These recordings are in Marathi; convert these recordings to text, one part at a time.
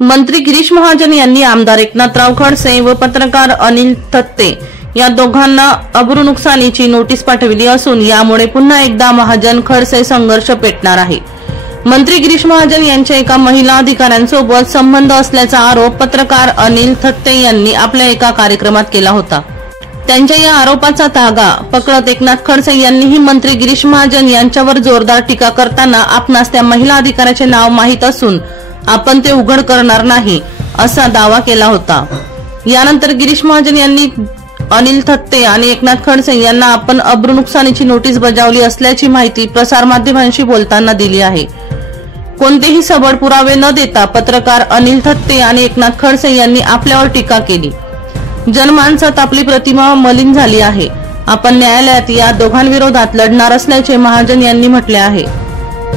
मंत्री गिरीश महाजन यांनी आमदार एकनाथराव खडसे व पत्रकार अनिल थत्ते या दोघांना अब्रू नुकसानीची नोटीस पाठविली असून यामुळे पुन्हा एकदा महाजन खडसे संघर्ष पेटणार आहे। मंत्री गिरीश महाजन यांच्या एका महिला अधिकाऱ्यांसोबत संबंध असल्याचा आरोप पत्रकार अनिल थत्ते यांनी आपल्या एका कार्यक्रमात केला होता। त्यांच्या या आरोपाचा धागा पकडत एकनाथ खडसे यांनीही मंत्री गिरीश महाजन यांच्यावर जोरदार टीका करताना आपणास त्या महिला अधिकाऱ्याचे नाव माहित असून आपण ते उघड करणार नाही असा दावा केला होता। यानंतर गिरीश महाजन यांनी अनिल थत्ते आणि एकनाथ खडसे यांना आपण अब्रू नुकसानीची नोटीस बजावली असल्याची माहिती प्रसार माध्यमांशी बोलताना दिली आहे। कोणतेही सबळ पुरावे न देता पत्रकार अनिल थत्ते आणि एकनाथ खडसे यांनी आपल्यावर टीका केली। जनमानसात आपली प्रतिमा मलिन झाली आहे। आपण न्यायालयात या दोघांविरोधात लढणार असल्याचे महाजन यांनी म्हटले आहे।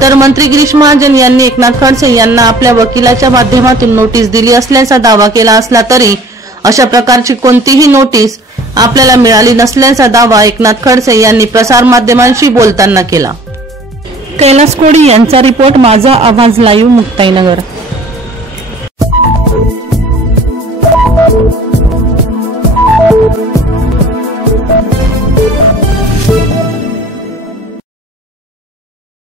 तर मंत्री गिरीश महाजन यांनी एकनाथ खडसे यांना आपल्या वकिलाच्या माध्यमातून नोटीस दिली असल्याचा दावा केला असला तरी अशा प्रकारची कोणतीही नोटीस आपल्याला मिळाली नसल्याचा दावा एकनाथ खडसे यांनी प्रसार माध्यमांशी बोलताना केला। कैलास कोडी यांचा रिपोर्ट, माझा आवाज लाईव्ह, मुक्ताईनगर।